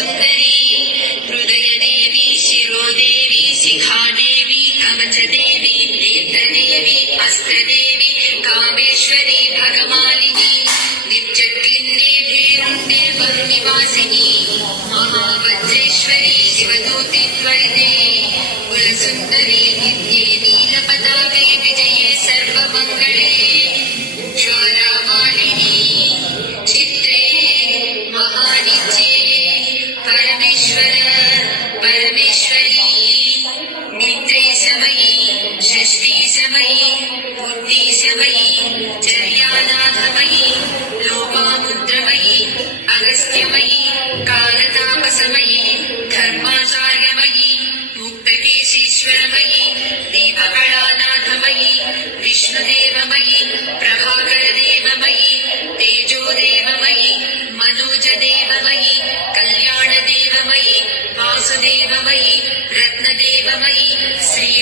కులసుందరి హృదయదేవి శిరోదేవి శిఖాదేవి కవచదేవి నేత్రదేవి హస్తదేవి కామేశ్వరి భగమాలిని నిర్జక్లిన్నేభిరుండే బహునివాసిని మహావజ్రేశ్వరి శివదూతి త్వరితే కులసుందరి నిత్యే నీలపతాకే విజయే సర్వమంగళే జ్వాలామాలిని చిత్రే మహానిత్యే పరమేశ్వర పరమేశ్వరి మిత్రే సమయీ షష్ఠీ సమయీ బుద్ధి సమయీ చర్యానాథమయీ లోపాముద్రమయీ అగస్త్యమయీ కాలతాపసమయీ ధర్మాచార్యమయీ ముక్తకేశీశ్వరమయీ దీపకళానాథమయీ విష్ణుదేవమయీ